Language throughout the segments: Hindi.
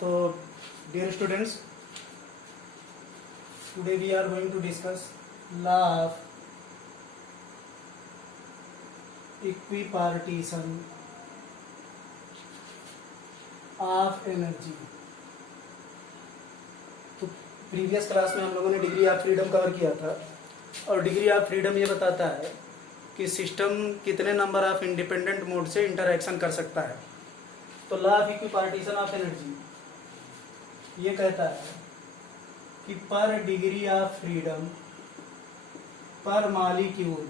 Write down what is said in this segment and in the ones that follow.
तो dear students, today we are going to discuss law of equipartition of energy। तो प्रीवियस क्लास में हम लोगों ने डिग्री ऑफ फ्रीडम कवर किया था और डिग्री ऑफ फ्रीडम ये बताता है कि सिस्टम कितने नंबर ऑफ इंडिपेंडेंट मोड से इंटरैक्शन कर सकता है। तो law of equipartition of energy ये कहता है कि per degree of freedom per molecule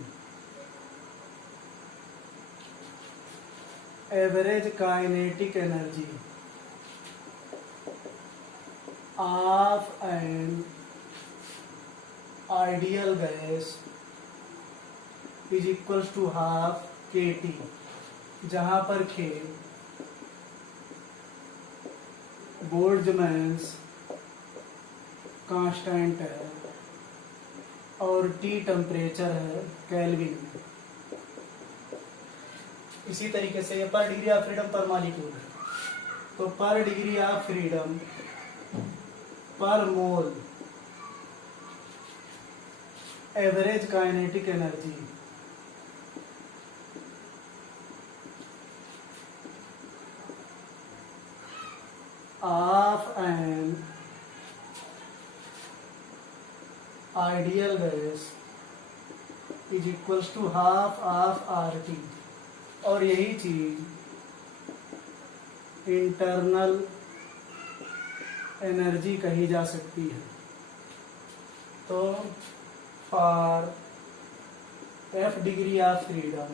average kinetic energy of an ideal gas is equals to half kT, जहां पर k बोल्ट्जमैन्स कांस्टेंट है और T टेम्परेचर है केल्विन में। इसी तरीके से ये per degree of freedom per molecule है, तो per degree of freedom per mole average kinetic energy of an ideal gas is equals to half of RT, और यही चीज इंटरनल एनर्जी कही जा सकती है। तो for F degree of freedom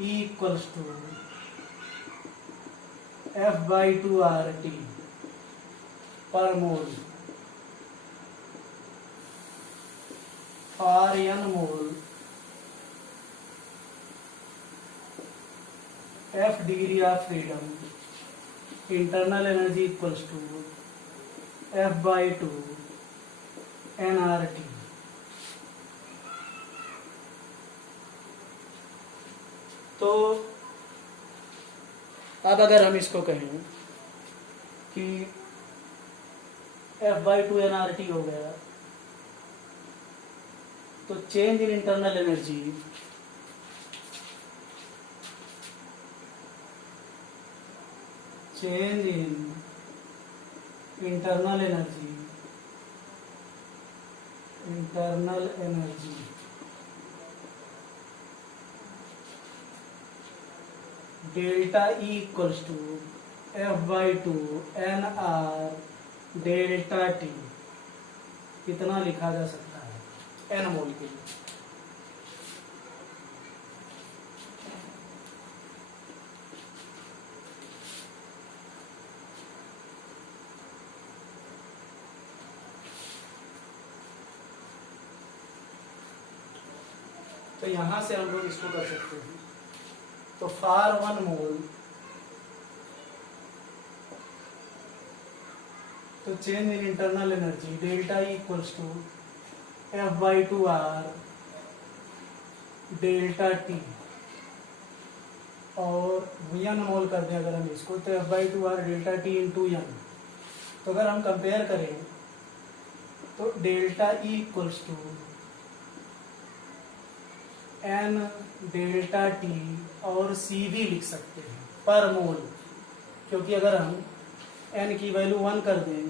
E equals to F/2 RT per mole for n mole F degree of freedom internal energy equals to F/2 nRT। तो अब अगर हम इसको कहें कि F/2 nRT हो गया, तो change in internal energy change in internal energy delta E equals to F/2 nR delta T कितना लिखा जा सकता है n मोल के लिए। तो यहां से हम लोग इसको कर सकते हैं। तो फॉर 1 मोल तो change in internal energy delta E equals to F/2 R delta T, और n मोल कर दें अगर हम इसको तो F/2 R delta T into n। तो अगर हम कंपेयर करें तो delta E equals to n delta T और CV लिख सकते हैं पर मोल, क्योंकि अगर हम n की वैल्यू 1 कर दें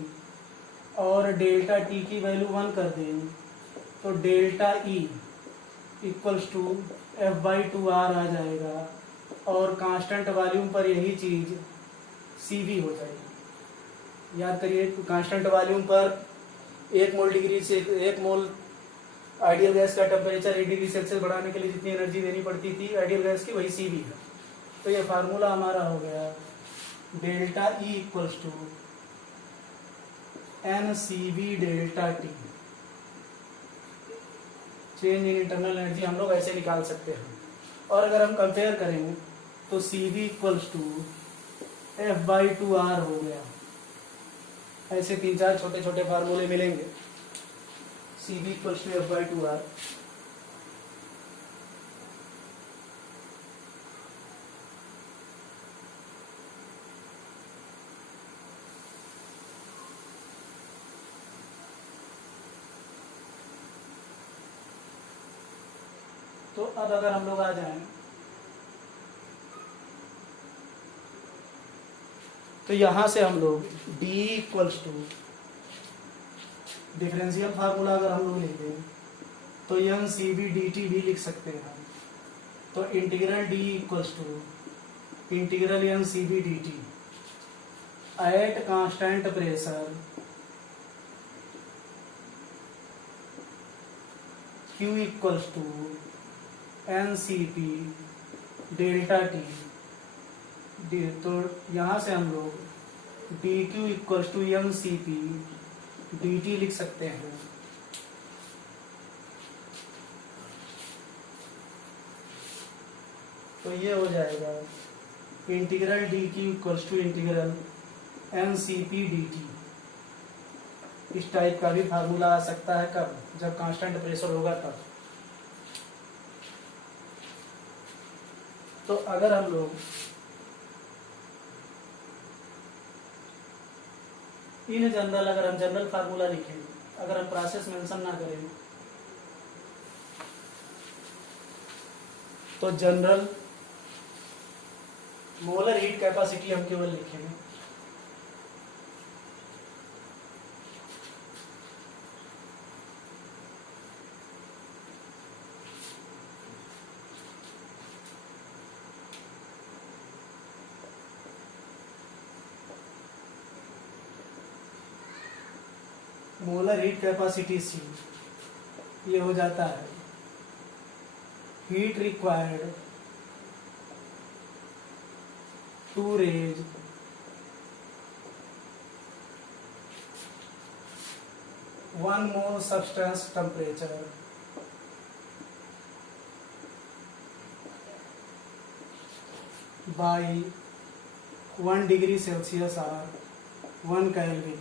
और डेल्टा T की वैल्यू 1 कर दें तो delta E equals to F/2 R आ जाएगा, और कांस्टेंट वॉल्यूम पर यही चीज CV हो जाएगी। याद करिए, कांस्टेंट वॉल्यूम पर 1 मोल आइडियल गैस का टेम्परेचर 8 डिग्री सेल्सियस बढ़ाने के लिए जितनी एनर्जी देनी पड़ती थी आइडियल गैस की, वही CV है। तो ये फार्मूला हमारा हो गया delta E equals to NCV डेल्टा T। Change in internal energy हम लोग ऐसे निकाल सकते हैं, और अगर हम कंपेयर करें तो CV equals to F/2 R हो गया। ऐसे 3-4 छोटे छोटे फार्मूले मिलेंगे। CV equals to F/2 R तो अब अगर हम लोग आ जाएं तो यहां से हम लोग d equals to differential formula अगर हम लोग लिखें तो N C B D T भी लिख सकते हैं। तो integral d equals to integral N C B D T at constant pressure Q equals to N C P delta T. तो यहाँ से हम लोग D Q equals to N C P D T लिख सकते हैं। तो ये हो जाएगा integral D Q equals to integral N C P D T. इस टाइप का भी फार्मूला आ सकता है कब, जब कांस्टेंट प्रेशर होगा तब। तो अगर हम लोग इन जनरल अगर हम जनरल फार्मूला लिखें, अगर हम प्रोसेस मेंशन ना करें तो जनरल मोलर हीट कैपेसिटी हम केवल लिखेंगे। मोलर हीट कैपेसिटी सी, ये हो जाता है heat required to raise one mole substance temperature by 1 degree Celsius और 1 केल्विन।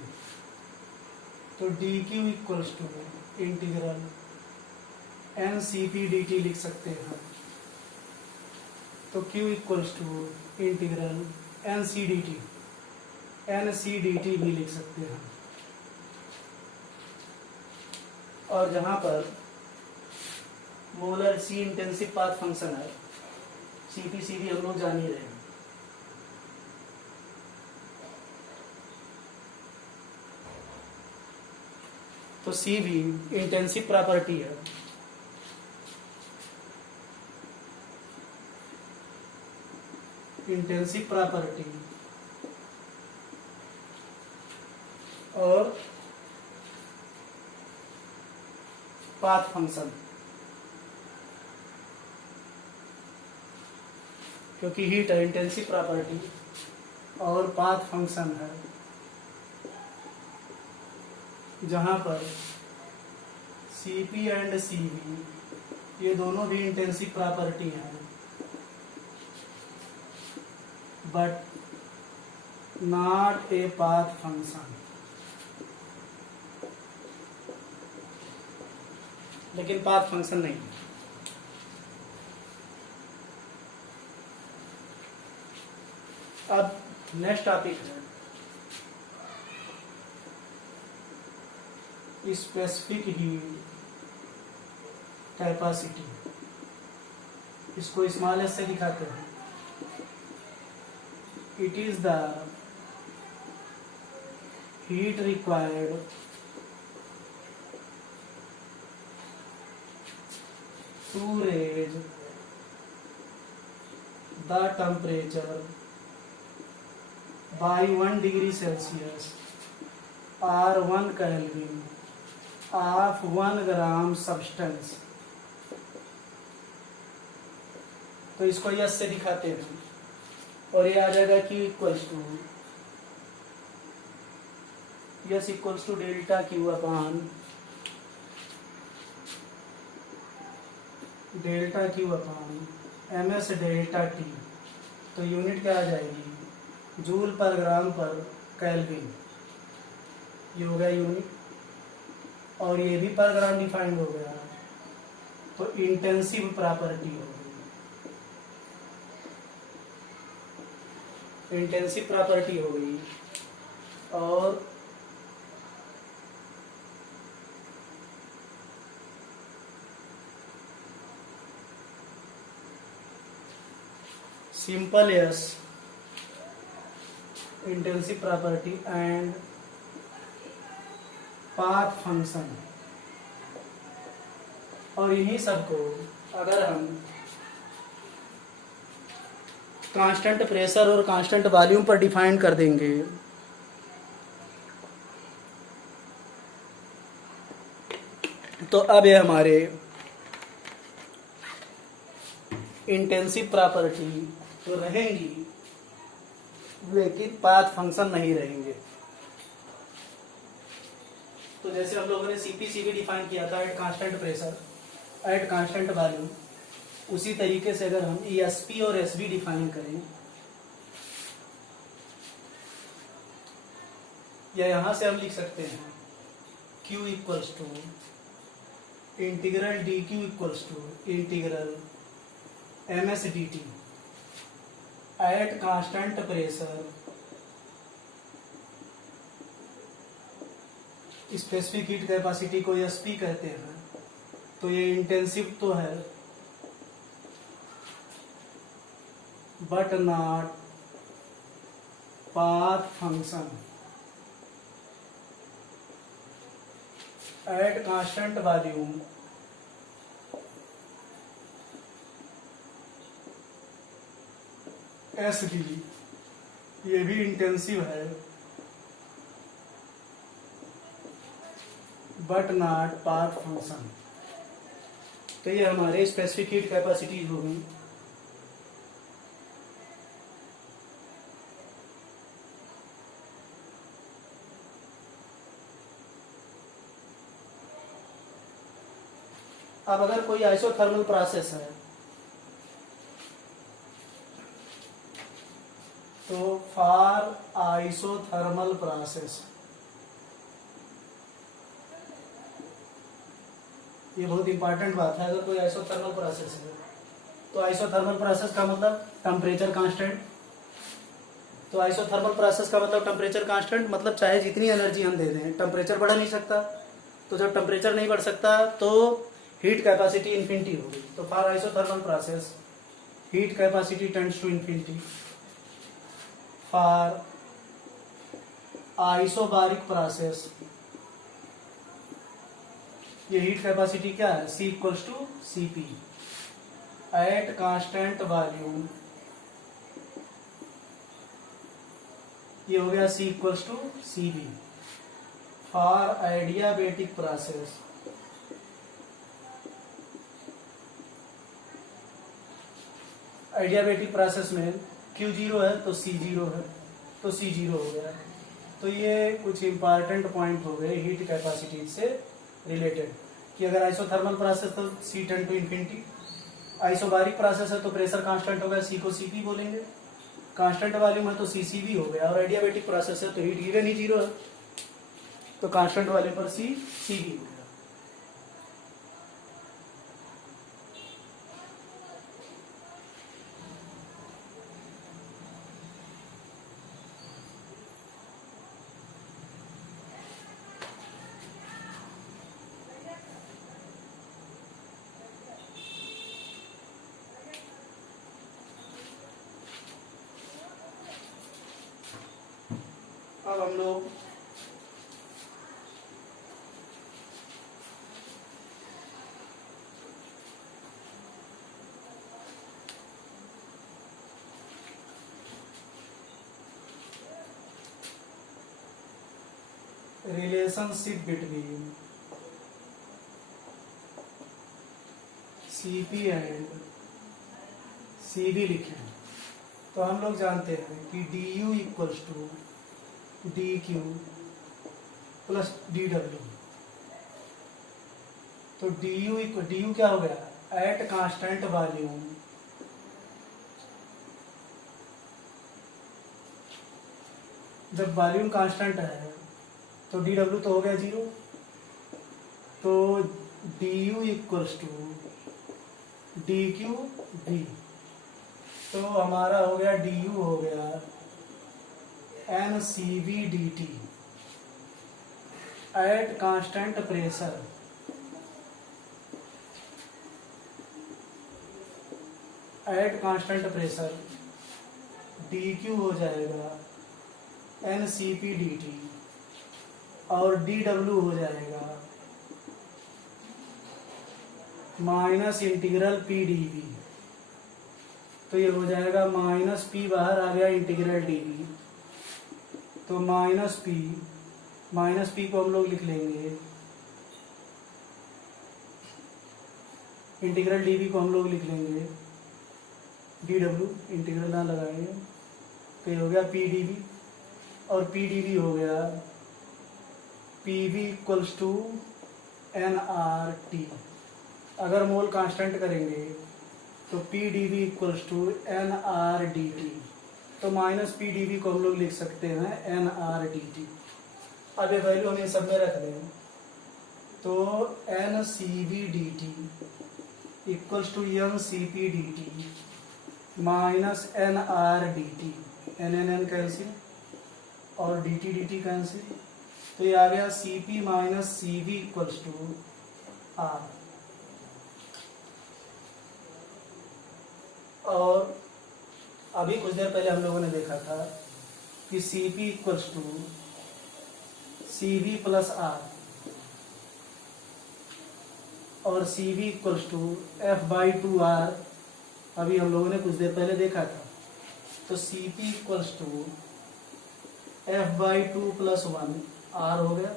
तो D Q equals to integral N C P D T लिख सकते हैं। तो Q equals to integral N C D T भी लिख सकते हैं। और जहां पर molar C intensive path function है, CPC भी हम लोग जान ही रहे हैं। तो सी भी इंटेंसिव प्रॉपर्टी है। इंटेंसिव प्रॉपर्टी और पाथ फंक्शन, क्योंकि हीट है इंटेंसिव प्रॉपर्टी और पाथ फंक्शन है, जहां पर Cp एंड Cv ये दोनों भी इंटेंसिव प्रॉपर्टी हैं, but not a path function. लेकिन पाथ फंक्शन नहीं। अब नेक्स्ट टॉपिक है स्पेसिफिक हीट कैपेसिटी। इसको स्मॉल एस से दिखाते हैं। It is the heat required to raise the temperature by 1 degree Celsius or 1 Kelvin of 1 gram substance। तो इसको यस से दिखाते हैं और ये आ जाएगा Q equals to S equals to delta Q upon delta Q upon MS delta T। तो यूनिट क्या आ जाएगी, जूल पर ग्राम पर केल्विन। ये हो गया यूनिट, और ये भी पर ग्राम डिफाइंड हो गया। तो इंटेंसिव प्रॉपर्टी हो गई, इंटेंसिव प्रॉपर्टी हो गई। और simple S intensive property and path function. और इन्हीं सबको अगर हम कांस्टेंट प्रेशर और कांस्टेंट वॉल्यूम पर डिफाइन कर देंगे तो अब ये हमारे इंटेंसिव प्रॉपर्टी तो रहेंगी लेकिन पाथ फंक्शन नहीं रहेंगे। तो जैसे हम लोगों ने सीपी डिफाइन किया था eight constant pressure at constant volume, उसी तरीके से अगर हम एसपी और एसबी डिफाइन करें या यहां से हम लिख सकते हैं Q equals to integral D Q equals to integral MS D T at constant pressure specific heat capacity को एसपी कहते हैं। तो ये इंटेंसिव तो है but not path function at constant volume S D, ये भी इंटेंसिव है बट नॉट पाथ फंक्शन। तो ये हमारे स्पेसिफिक हीट कैपेसिटीज होगी। अब अगर कोई आइसोथर्मल प्रोसेस है तो फॉर आइसोथर्मल प्रोसेस, ये बहुत इंपॉर्टेंट बात है। अगर कोई आइसोथर्मल प्रोसेस है तो आइसोथर्मल प्रोसेस का मतलब टेम्परेचर कांस्टेंट। तो आइसोथर्मल प्रोसेस का मतलब टेम्परेचर कांस्टेंट, मतलब चाहे जितनी एनर्जी हम दे दें टेम्परेचर बढ़ नहीं सकता। तो जब टेम्परेचर नहीं बढ़ सकता तो हीट कैपेसिटी इन्फिनिटी होगी। तो for isothermal process heat capacity tends to infinity. For isobaric process ये हीट कैपेसिटी क्या है, C equals to C P at constant volume. ये हो गया C equals to C B. For adiabatic process adiabatic process में Q जीरो है तो C जीरो है, तो C जीरो हो गया। तो ये कुछ इंपॉर्टेंट पॉइंट हो गए हीट कैपेसिटी से रिलेटेड कि अगर आइसोथर्मल प्रोसेस तो C tend to infinity, isobaric process है तो प्रेशर कांस्टेंट होगा, C को CP बोलेंगे, कांस्टेंट वॉल्यूम है तो CCV हो गया, और एडियाबेटिक प्रोसेस है तो हीट गिवन ही जीरो है तो कांस्टेंट वॉल्यूम पर CCV हो गया। अब हम लोग relationship between CP and CV लिखें। तो हम लोग जानते हैं कि DU equals to DQ plus DW। तो DU क्या हो गया, एट कांस्टेंट वॉल्यूम जब वॉल्यूम कांस्टेंट है तो DW तो हो गया जीरो। तो DU इक्वल्स टू DQV। तो हमारा हो गया DU हो गया NCV/dt at constant pressure at constant pressure D Q हो जाएगा N C P D T और डी डब्ल्यू हो जाएगा minus integral P D V. तो ये हो जाएगा माइनस पी बाहर आ गया इंटीग्रल डी वी, तो माइनस पी को हम लोग लिख लेंगे, इंटीग्रल डी वी को हम लोग लिख लेंगे डी डब्ल्यू, इंटीग्रल ना लगाएंगे, तो ये हो गया पी डी वी और पी डी वी हो गया P V equals to N R T. अगर मोल कांस्टेंट करेंगे तो P D V equals to N R D T, तो माइनस पी डी वी को हम लोग लिख सकते हैं एन आर डी टी। अब ये वैल्यू हम इन सब में रख दें, तो N C V D T equals to N C P D T minus N R D T, N N N cancel और डी टी कैंसिल, तो ये आ गया C P minus C V equals to R. और अभी कुछ देर पहले हम लोगों ने देखा था कि C P equals to C V plus R और C V equals to F by two R, अभी हम लोगों ने कुछ देर पहले देखा था। तो C P equals to F by two plus one R हो गया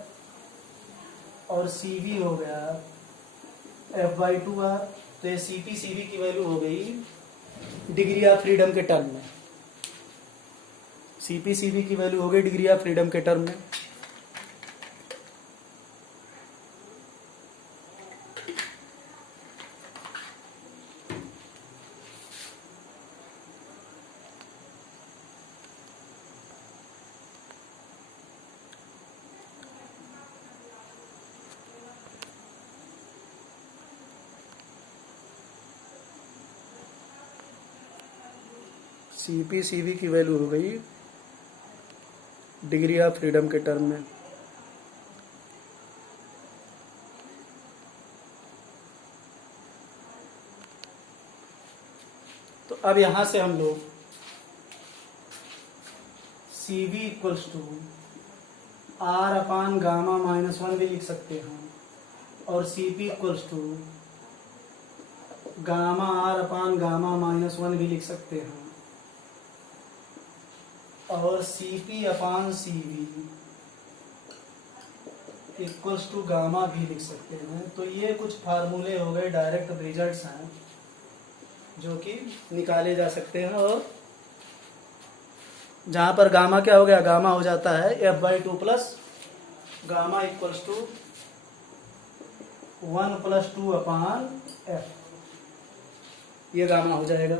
और सी वी हो गया एफ बाई टू आर। तो ये सी वी की वैल्यू हो गई डिग्री ऑफ फ्रीडम के टर्म में, सी वी की वैल्यू हो गई डिग्री ऑफ फ्रीडम के टर्म में। सी वी की वैल्यू हो गई डिग्री ऑफ फ्रीडम के टर्म में। तो अब यहां से हम लोग C V equals to R upon gamma minus one भी लिख सकते हैं और C P equals to gamma R upon gamma minus one भी लिख सकते हैं और C P upon C V equals to gamma भी लिख सकते हैं। तो ये कुछ फार्मूले हो गए, डायरेक्ट रिजल्ट्स हैं जो कि निकाले जा सकते हैं। और जहां पर गामा क्या हो गया, गामा हो जाता है F by two plus gamma equals to one plus two upon F, ये गामा हो जाएगा।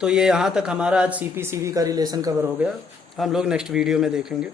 तो ये यहाँ तक हमारा आज सी वी का रिलेशन कवर हो गया। हम लोग नेक्स्ट वीडियो में देखेंगे।